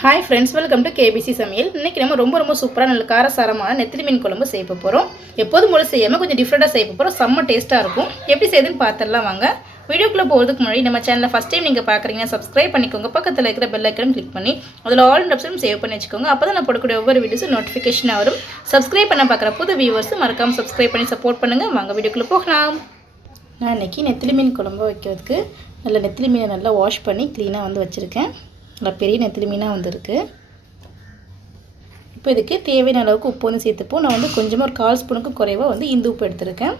Hi friends welcome to KBC சமையல். இன்றைக்கி நம்ம ரொம்ப ரொம்ப சூப்பராக நல்ல காரசாரமான நெத்திலி மீன் குழம்பு செய்ய போகிறோம் எப்போதும் போல செய்யாமல் கொஞ்சம் டிஃப்ரெண்ட்டாக செய்ய போகிறோம் செம்ம டேஸ்ட்டாக இருக்கும். எப்படி செய்யுதுன்னு பார்த்துடலாம் வாங்க. வீடியோக்குள்ளே போகிறதுக்கு முன்னாடி நம்ம சேனலில் ஃபஸ்ட் டைம் நீங்கள் பார்க்குறீங்கன்னா சப்ஸ்கிரைப் பண்ணிக்கோங்க. பக்கத்தில் இருக்கிற பெல் ஐக்கனும் கிளிக் பண்ணி அதில் ஆல் ஆப்ஷனும் சேவ் பண்ணி வச்சுக்கோங்க. அப்போ தான் நான் போடக்கூடிய ஒவ்வொரு வீடியோஸும் நோட்டிஃபிகேஷனாக வரும். சப்ஸ்கிரைப் பண்ண பார்க்குற புது வியூவர்ஸ் மறக்காமல் சப்ஸ்கிரைப் பண்ணி சப்போர்ட் பண்ணுங்கள் வாங்க வீடியோக்குள்ளே போகலாம். நான் இன்றைக்கி நெத்திலி மீன் குழம்பு வைக்கிறதுக்கு நல்ல நெத்திலி மீனை நல்லா வாஷ் பண்ணி க்ளீனாக வந்து வச்சுருக்கேன். நல்லா பெரிய நெத்திலி மீனாக வந்திருக்கு. இப்போ இதுக்கு தேவையான அளவுக்கு உப்பு வந்து சேர்த்துப்போம். நான் வந்து கொஞ்சமாக ஒரு கால் ஸ்பூனுக்கு குறைவாக வந்து இந்து உப்பு எடுத்திருக்கேன்.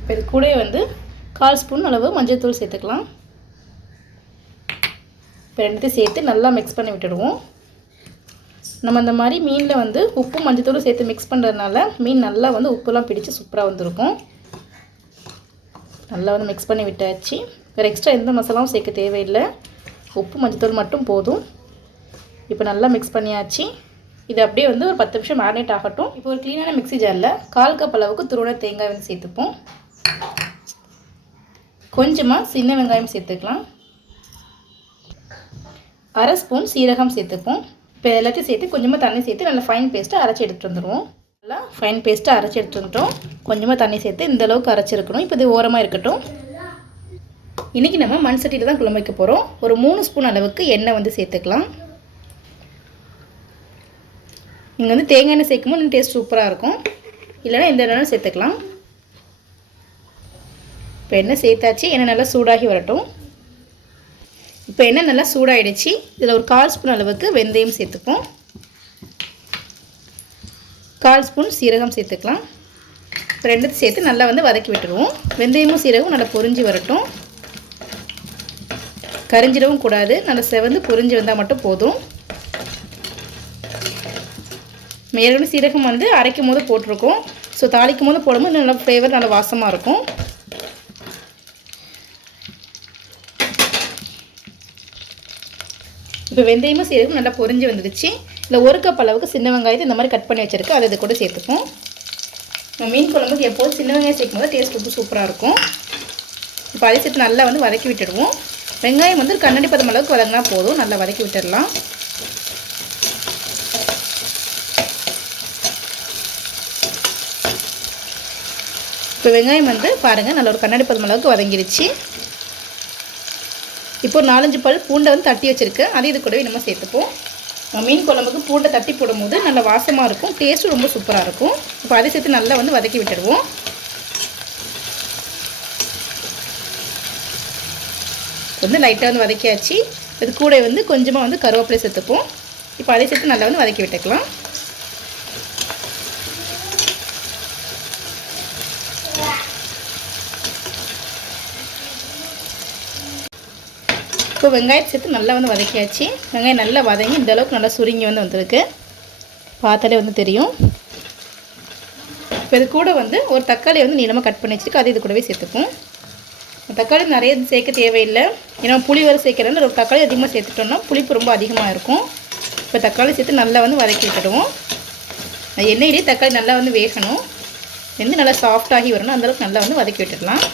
இப்போ இது கூட வந்து கால் ஸ்பூன் அளவு மஞ்சள்தூள் சேர்த்துக்கலாம். இப்போ ரெண்டுத்தையும் சேர்த்து நல்லா மிக்ஸ் பண்ணி விட்டுடுவோம். நம்ம இந்த மாதிரி மீனில் வந்து உப்பு மஞ்சத்தூளும் சேர்த்து மிக்ஸ் பண்ணுறதுனால மீன் நல்லா வந்து உப்புலாம் பிடிச்சி சூப்பராக வந்திருக்கும். நல்லா வந்து மிக்ஸ் பண்ணி விட்டாச்சு. வேறு எக்ஸ்ட்ரா எந்த மசாலாவும் சேர்க்க தேவையில்லை. உப்பு மஞ்சத்தூள் மட்டும் போதும். இப்போ நல்லா மிக்ஸ் பண்ணியாச்சு. இது அப்படியே வந்து ஒரு பத்து நிமிஷம் மேரினேட் ஆகட்டும். இப்போ ஒரு க்ளீனான மிக்ஸி ஜாரில் கால் கப் அளவுக்கு துருவன தேங்காய் வந்து சேர்த்துப்போம். கொஞ்சமாக சின்ன வெங்காயம் சேர்த்துக்கலாம். அரை ஸ்பூன் சீரகம் சேர்த்துப்போம். இப்போ எல்லாத்தையும் சேர்த்து கொஞ்சமாக தண்ணி சேர்த்து நல்லா ஃபைன் பேஸ்ட்டு அரைச்சி எடுத்துகிட்டு வந்துடுவோம் நல்லா ஃபைன் பேஸ்ட்டு அரைச்சி எடுத்துகிட்டு கொஞ்சமாக தண்ணி சேர்த்து இந்த அளவுக்கு அரைச்சிருக்கணும். இப்போ இது ஓரமாக இருக்கட்டும். இன்றைக்கி நம்ம மண் சட்டியில் தான் குழம்பு வைக்க போகிறோம் ஒரு மூணு ஸ்பூன் அளவுக்கு எண்ணெய் வந்து சேர்த்துக்கலாம். நீங்கள் வந்து தேங்காய் எண்ணெய் சேர்க்கும்போது இன்னும் டேஸ்ட் சூப்பராக இருக்கும். இல்லைனா எந்த எண்ணெயும் சேர்த்துக்கலாம். இப்போ எண்ணெய் சேர்த்தாச்சு. எண்ணெய் நல்லா சூடாகி வரட்டும். இப்போ எண்ணெய் நல்லா சூடாகிடுச்சு இதில் ஒரு கால் ஸ்பூன் அளவுக்கு வெந்தயம் சேர்த்துப்போம். கால் ஸ்பூன் சீரகம் சேர்த்துக்கலாம். இப்போ ரெண்டுத்தையும் சேர்த்து நல்லா வந்து வதக்கி விட்டுருவோம். வெந்தயமும் சீரகமும் நல்லா பொரிஞ்சு வரட்டும். கரிஞ்சிடவும் கூடாது. நல்லா செவந்து பொரிஞ்சு வந்தால் மட்டும் போதும். ஏற்கனவே சீரகம் வந்து அரைக்கும் போது போட்டிருக்கோம். ஸோ தாளிக்கும் போது போடும்போது நல்லா ஃப்ளேவர் நல்லா வாசமாக இருக்கும். இப்போ வெந்தயமும் சீரகம் நல்லா பொரிஞ்சு வந்துடுச்சு. இல்லை ஒரு கப் அளவுக்கு சின்ன வெங்காயத்தை இந்த மாதிரி கட் பண்ணி வச்சுருக்கு. அதை இது கூட சேர்த்துப்போம். மீன் குழம்புக்கு எப்போதும் சின்ன வெங்காயம் சேர்க்கும் போது டேஸ்ட் ரொம்ப சூப்பராக இருக்கும். இப்போ அதை சேர்த்து நல்லா வந்து வதக்கி விட்டுடுவோம். வெங்காயம் வந்து கண்ணாடி பதம் அளவுக்கு வதங்கினா போதும். நல்லா வதக்கி விட்டுடலாம். இப்போ வெங்காயம் வந்து பாருங்கள் நல்ல ஒரு கண்ணாடி பதம் அளவுக்கு வதங்கிருச்சு. இப்போ நாலஞ்சு பல் பூண்டை வந்து தட்டி வச்சுருக்கேன் அதையும் இது கூடவே நம்ம சேர்த்துப்போம். மீன் குழம்புக்கு பூண்டை தட்டி போடும்போது நல்ல வாசமாக இருக்கும். டேஸ்ட்டும் ரொம்ப சூப்பராக இருக்கும். இப்போ அதை சேர்த்து நல்லா வந்து வதக்கி விட்டுடுவோம். வந்து லைட்டாக வந்து வதக்கியாச்சு. இது கூட வந்து கொஞ்சமாக வந்து கருவேப்பிலை சேர்த்துப்போம். இப்போ அதை சேர்த்து நல்லா வந்து வதக்கி விட்டுக்கலாம். இப்போ வெங்காயம் சேர்த்து நல்லா வந்து வதக்கியாச்சு. வெங்காயம் நல்லா வதங்கி இந்த அளவுக்கு நல்லா சுருங்கி வந்து வந்திருக்கு. பார்த்தாலே வந்து தெரியும். இப்போ இது கூட வந்து ஒரு தக்காளி வந்து நீளமாக கட் பண்ணி வச்சுருக்கு அதை இது கூடவே சேர்த்துப்போம். தக்காளி நிறைய சேர்க்க தேவையில்லை. ஏன்னா புளி வரை சேர்க்குறதுனால ஒரு தக்காளி அதிகமாக சேர்த்துட்டோம்னா புளிப்பு ரொம்ப அதிகமாக இருக்கும். இப்போ தக்காளி சேர்த்து நல்லா வந்து வதக்கி விட்டுடுவோம். எண்ணெயிலே தக்காளி நல்லா வந்து வேகணும். வந்து நல்லா சாஃப்டாகி வரணும். அந்தளவுக்கு நல்லா வந்து வதக்கி விட்டுடலாம்.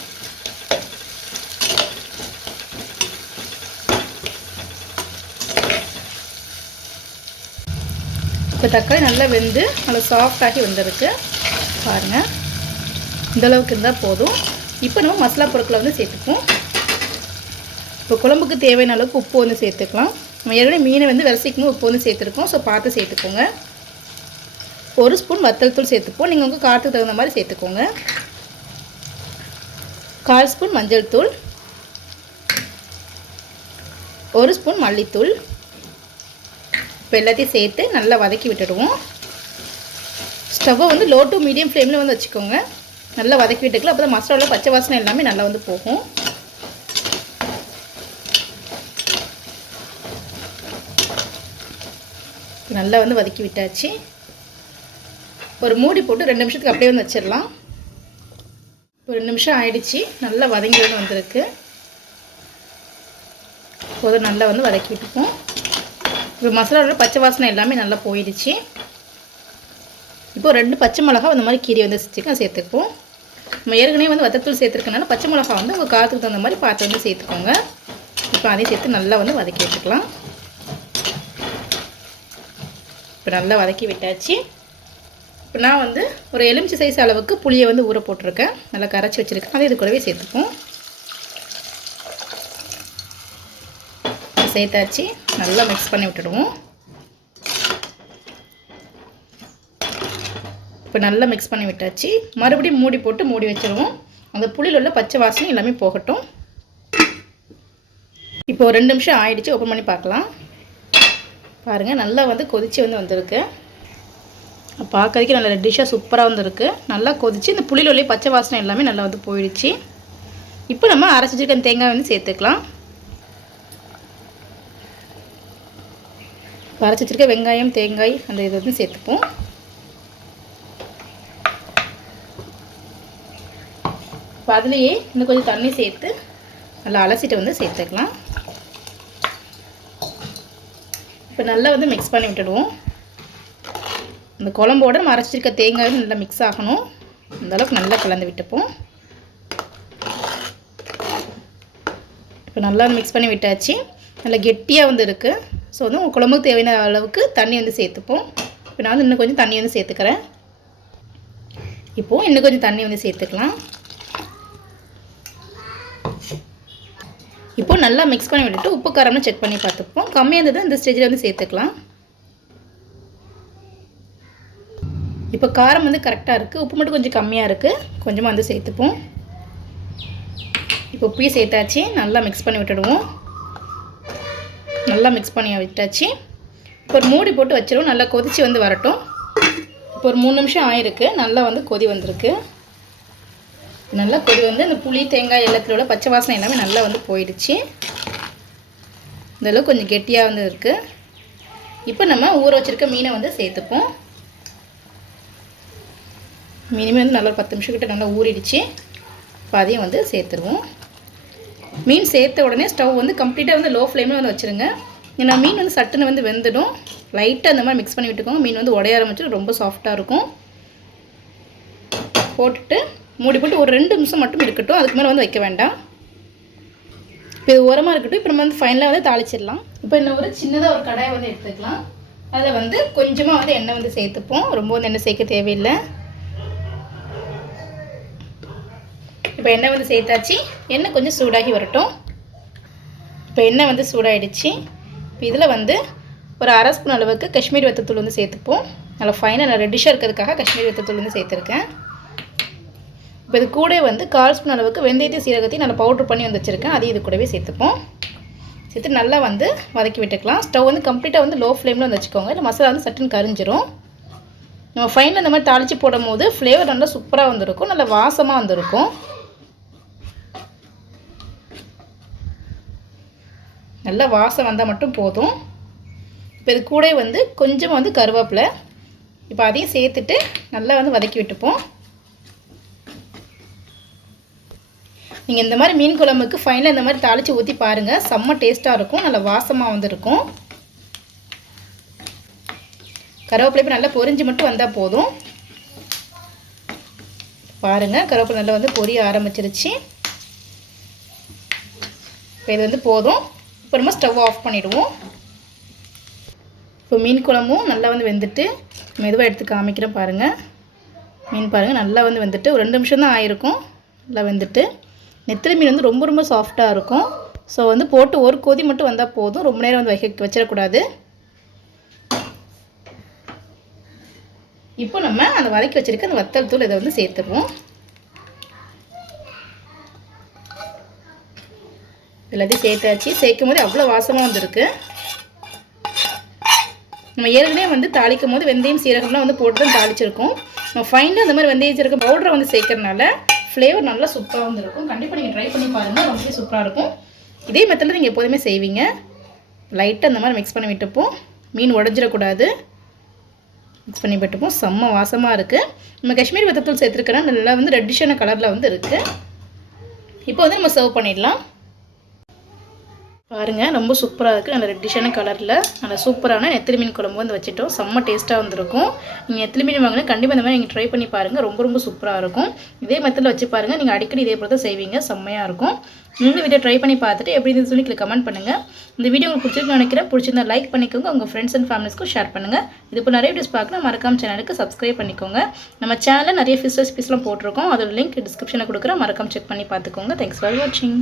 இப்போ தக்காளி நல்லா வெந்து நல்லா சாஃப்டாகி வந்திருக்கு பாருங்கள் இந்தளவுக்கு இருந்தால் போதும். இப்போ நம்ம மசாலா பொருட்களை வந்து சேர்த்துப்போம். இப்போ குழம்புக்கு தேவையான அளவுக்கு உப்பு வந்து சேர்த்துக்கலாம். நம்ம ஏற்கனவே மீனை வந்து விரசிக்கும் உப்பு வந்து சேர்த்துருக்கோம். ஸோ பார்த்து சேர்த்துக்கோங்க. ஒரு ஸ்பூன் வத்தல் தூள் சேர்த்துப்போம். நீங்கள் உங்கள் காரத்துக்கு தகுந்த மாதிரி சேர்த்துக்கோங்க. கால் ஸ்பூன் மஞ்சள் தூள். ஒரு ஸ்பூன் மல்லித்தூள். இப்போ எல்லாத்தையும் சேர்த்து நல்லா வதக்கி விட்டுடுவோம். ஸ்டவ்வை வந்து லோ டு மீடியம் ஃப்ளேமில் வந்து வச்சுக்கோங்க. நல்லா வதக்கி விட்டுக்கலாம். அப்போ தான் மசாலாவில் பச்சை வாசனை எல்லாமே நல்லா வந்து போகும். நல்லா வந்து வதக்கி விட்டாச்சு. ஒரு மூடி போட்டு ரெண்டு நிமிஷத்துக்கு அப்படியே வந்து வச்சிடலாம். ஒரு ரெண்டு நிமிஷம் ஆயிடுச்சு. நல்லா வதங்கி வந்து வந்திருக்கு. போதும் நல்லா வந்து வதக்கி விட்டுப்போம். இப்போ மசாலாவோட பச்சை வாசனை எல்லாமே நல்லா போயிடுச்சு. இப்போது ரெண்டு பச்சை மிளகா அந்த மாதிரி கீரை வந்து வச்சுக்க சேர்த்துப்போம் நம்ம ஏற்கனவே வந்து வத்தத்தூள் சேர்த்துருக்கனால பச்சை மிளகா வந்து உங்கள் காரத்துக்கு தகுந்த மாதிரி பார்த்து வந்து சேர்த்துக்கோங்க. இப்போ அதையும் சேர்த்து நல்லா வந்து வதக்கி வச்சுக்கலாம். இப்போ நல்லா வதக்கி விட்டாச்சு. இப்போ நான் வந்து ஒரு எலுமிச்சை சைஸ் அளவுக்கு புளியை வந்து ஊற போட்டிருக்கேன். நல்லா கரைச்சி வச்சுருக்கேன். அதை இது கூடவே சேர்த்துப்போம். சேர்த்தாச்சு நல்லா மிக்ஸ் பண்ணி விட்டுடுவோம். இப்போ நல்லா மிக்ஸ் பண்ணி விட்டாச்சு. மறுபடியும் மூடி போட்டு மூடி வச்சுருவோம். அந்த புளியில் உள்ள பச்சை வாசனை எல்லாமே போகட்டும். இப்போ ஒரு ரெண்டு நிமிஷம் ஆயிடுச்சு. ஓப்பன் பண்ணி பார்க்கலாம். பாருங்கள் நல்லா வந்து கொதிச்சு வந்து வந்திருக்கு. பார்க்கறதுக்கு நல்ல ரெட்டிஷாக சூப்பராக வந்துருக்கு. நல்லா கொதிச்சு இந்த புளியில் உள்ள பச்சை வாசனை எல்லாமே நல்லா வந்து போயிடுச்சு. இப்போ நம்ம அரைச்சி தேங்காய் வந்து சேர்த்துக்கலாம். அரைச்சி வச்சிருக்க வெங்காயம் தேங்காய் அந்த இது வந்து சேர்த்துப்போம். இப்போ அதுலேயே இன்னும் கொஞ்சம் தண்ணி சேர்த்து நல்லா அலசிட்டு வந்து சேர்த்துக்கலாம். இப்போ நல்லா வந்து மிக்ஸ் பண்ணி விட்டுடுவோம். இந்த குழம்போட நம்ம அரைச்சிருக்க தேங்காய் வந்து நல்லா மிக்ஸ் ஆகணும். அந்தளவுக்கு நல்லா கலந்து விட்டுப்போம். இப்போ நல்லா மிக்ஸ் பண்ணி விட்டாச்சு. நல்லா கெட்டியாக வந்து இருக்குது ஸோ வந்து உங்கள் குழம்புக்கு தேவையான அளவுக்கு தண்ணி வந்து சேர்த்துப்போம். இப்போ நான் வந்து இன்னும் கொஞ்சம் தண்ணி வந்து சேர்த்துக்கிறேன். இப்போது இன்னும் கொஞ்சம் தண்ணி வந்து சேர்த்துக்கலாம். இப்போது நல்லா மிக்ஸ் பண்ணி விட்டுட்டு உப்பு காரம்னு செக் பண்ணி பார்த்துப்போம். கம்மியாக இருந்தது இந்த ஸ்டேஜில் வந்து சேர்த்துக்கலாம். இப்போ காரம் வந்து கரெக்டாக இருக்குது உப்பு மட்டும் கொஞ்சம் கம்மியாக இருக்குது கொஞ்சமாக வந்து சேர்த்துப்போம். இப்போ உப்பையும் சேர்த்தாச்சு. நல்லா மிக்ஸ் பண்ணி விட்டுடுவோம். நல்லா மிக்ஸ் பண்ணி விட்டாச்சு. இப்போ ஒரு மூடி போட்டு வச்சிடும் நல்லா கொதித்து வந்து வரட்டும். இப்போ ஒரு மூணு நிமிஷம் ஆயிருக்கு. நல்லா வந்து கொதி வந்திருக்கு. நல்லா கொதி வந்து இந்த புளி தேங்காய் எல்லாத்திலோட பச்சை வாசனை எல்லாமே நல்லா வந்து போயிடுச்சு. இதெல்லாம் கொஞ்சம் கெட்டியாக வந்து இருக்குது இப்போ நம்ம ஊற வச்சுருக்க மீனை வந்து சேர்த்துப்போம். மீனுமே வந்து நல்லா ஒரு பத்து நிமிஷம் கிட்ட நல்லா ஊறிடுச்சு. இப்போ அதையும் வந்து சேர்த்துருவோம். மீன் சேர்த்த உடனே ஸ்டவ் வந்து கம்ப்ளீட்டாக வந்து லோ ஃப்ளேமில் வந்து வச்சுருங்க. ஏன்னா மீன் வந்து சட்டுன்னு வந்து வெந்துடும். லைட்டாக அந்த மாதிரி மிக்ஸ் பண்ணி விட்டுக்கோங்க. மீன் வந்து உடைய ஆரம்பிச்சு ரொம்ப சாஃப்டாக இருக்கும். போட்டுட்டு மூடி போட்டு ஒரு ரெண்டு நிமிஷம் மட்டும் இருக்கட்டும். அதுக்கு மேலே வந்து வைக்க வேண்டாம். இப்போ இது உரமாக இருக்கட்டும். இப்போ நம்ம வந்து ஃபைனலாக வந்து தாளிச்சிடலாம். இப்போ இன்னும் ஒரு சின்னதாக ஒரு கடாயை வந்து எடுத்துக்கலாம். அதில் வந்து கொஞ்சமாக வந்து எண்ணெய் வந்து சேர்த்துப்போம். ரொம்ப வந்து எண்ணெய் சேர்க்க தேவையில்லை. இப்போ எண்ணெய் வந்து சேர்த்தாச்சு. எண்ணெய் கொஞ்சம் சூடாகி வரட்டும். இப்போ எண்ணெய் வந்து சூடாகிடுச்சு இப்போ இதில் வந்து ஒரு அரை ஸ்பூன் அளவுக்கு காஷ்மீர் வெத்தத்தூள் வந்து சேர்த்துப்போம். நல்லா ஃபைனாக நல்லா ரெட்டிஷாக இருக்கிறதுக்காக காஷ்மீர் வெத்தத்தூள் வந்து சேர்த்துருக்கேன். இப்போ இது கூட வந்து கால் ஸ்பூன் அளவுக்கு வெந்தயத்தையும் சீரகத்தையும் நல்லா பவுட்ரு பண்ணி வந்து வச்சுருக்கேன். அதையும் இது கூடவே சேர்த்துப்போம். சேர்த்து நல்லா வந்து வதக்கி விட்டுக்கலாம். ஸ்டவ் வந்து கம்ப்ளீட்டாக வந்து லோ ஃப்ளேமில் வந்து வச்சுக்கோங்க. இல்லை மசாலா வந்து சட்டுன்னு கரிஞ்சிரும். நம்ம ஃபைனில் இந்த மாதிரி தாளித்து போடும் போது ஃப்ளேவர் நல்லா சூப்பராக வந்திருக்கும். நல்லா வாசமாக வந்திருக்கும். நல்லா வாசம் வந்தால் மட்டும் போதும். இப்போ இது கூட வந்து கொஞ்சமாக வந்து கருவேப்பிலை. இப்போ அதையும் சேர்த்துட்டு நல்லா வந்து வதக்கி விட்டுப்போம். நீங்கள் இந்த மாதிரி மீன் குழம்புக்கு ஃபைனலாக இந்த மாதிரி தாளித்து ஊற்றி பாருங்கள் செம்ம டேஸ்ட்டாக இருக்கும். நல்லா வாசமாக வந்து இருக்கும். கருவேப்பிலை இப்போ நல்லா பொரிஞ்சு மட்டும் வந்தால் போதும். பாருங்கள் கருவேப்பிலை நல்லா வந்து பொரிய ஆரம்பிச்சிருச்சு. இப்போ இது வந்து போதும். இப்போ நம்ம ஸ்டவ் ஆஃப் பண்ணிவிடுவோம் இப்போ மீன் குழம்பும் நல்லா வந்து வெந்துட்டு மெதுவாக எடுத்து காமிக்கிறேன் பாருங்கள் மீன் பாருங்கள் நல்லா வந்து வெந்துட்டு ஒரு ரெண்டு நிமிஷம் தான் ஆயிருக்கும். நல்லா வெந்துட்டு. நெத்திலி மீன் வந்து ரொம்ப ரொம்ப சாஃப்டாக இருக்கும். ஸோ வந்து போட்டு ஒரு கொதி மட்டும் வந்தால் போதும். ரொம்ப நேரம் வந்து வைக்க வச்சிடக்கூடாது. இப்போ நம்ம அந்த வதக்கி வச்சுருக்க அந்த வத்தல் தூள் இதை வந்து சேர்த்துருவோம் எல்லாத்தையும் சேர்த்தாச்சு. சேர்க்கும் போது அவ்வளோ வாசமாக வந்திருக்கு. நம்ம ஏற்கனவே வந்து தாளிக்கும் போது வெந்தயம் சீரகம்லாம் வந்து போட்டு தான் தாளிச்சிருக்கோம். நம்ம ஃபைனாக அந்த மாதிரி வெந்தயம் சீரகம் பவுடரை வந்து சேர்க்கறனால ஃப்ளேவர் நல்லா சூப்பராக வந்துருக்கும். கண்டிப்பாக நீங்கள் ட்ரை பண்ணி பாருங்கள் ரொம்பவே சூப்பராக இருக்கும். இதே மெத்தடில் நீங்கள் எப்போதுமே செய்வீங்க. லைட்டாக அந்த மாதிரி மிக்ஸ் பண்ணி விட்டுப்போம். மீன் உடஞ்சிடக்கூடாது. மிக்ஸ் பண்ணி விட்டுப்போம். செம்ம வாசமாக இருக்குது நம்ம காஷ்மீர் வெத்தத்தூள் சேர்த்துருக்கனா நல்லா வந்து ரெட்டிஷான கலரில் வந்து இருக்குது இப்போ வந்து நம்ம சர்வ் பண்ணிடலாம். பாருங்கள் ரொம்ப சூப்பராக இருக்குது நல்ல ரெட்டிஷான கலரில் நல்ல சூப்பரான நெத்திலி மீன் குழம்பு வந்து வச்சுட்டோம். செம்ம டேஸ்ட்டாக வந்திருக்கும். நீங்கள் நெத்திலி மீன் வாங்கினா கண்டிப்பாக இந்த மாதிரி நீங்கள் ட்ரை பண்ணி பாருங்கள் ரொம்ப ரொம்ப சூப்பராக இருக்கும். இதே மெத்தில் வச்சு பாருங்கள் நீங்கள் அடிக்கடி இதே போல் தான் செய்வீங்க. செம்மையாக இருக்கும். இந்த வீடியோ ட்ரை பண்ணி பார்த்துட்டு எப்படி இருந்து சொல்லி கமெண்ட் பண்ணுங்கள் இந்த வீடியோ உங்களுக்கு பிடிச்சிருக்கு நினைக்கிறேன். பிடிச்சிருந்தா லைக் பண்ணிக்கோங்க. உங்கள் ஃப்ரெண்ட்ஸ் அண்ட் ஃபேமிலிஸ்க்கும் ஷேர் பண்ணுங்கள் இது போல் நிறைய வீடியோஸ் பார்க்கலாம் மறக்காம சேனலுக்கு சப்ஸ்கிரைப் பண்ணிக்கோங்க. நம்ம சேனலில் நிறைய ஃபிஷ் ரெசிபிஸ்லாம் போட்டிருக்கோம். அதோட லிங்க் டிஸ்கிரிப்ஷனில் கொடுக்குறேன். மறக்காம செக் பண்ணி பார்த்துக்கோங்க. தேங்க்ஸ் ஃபார் வாட்சிங்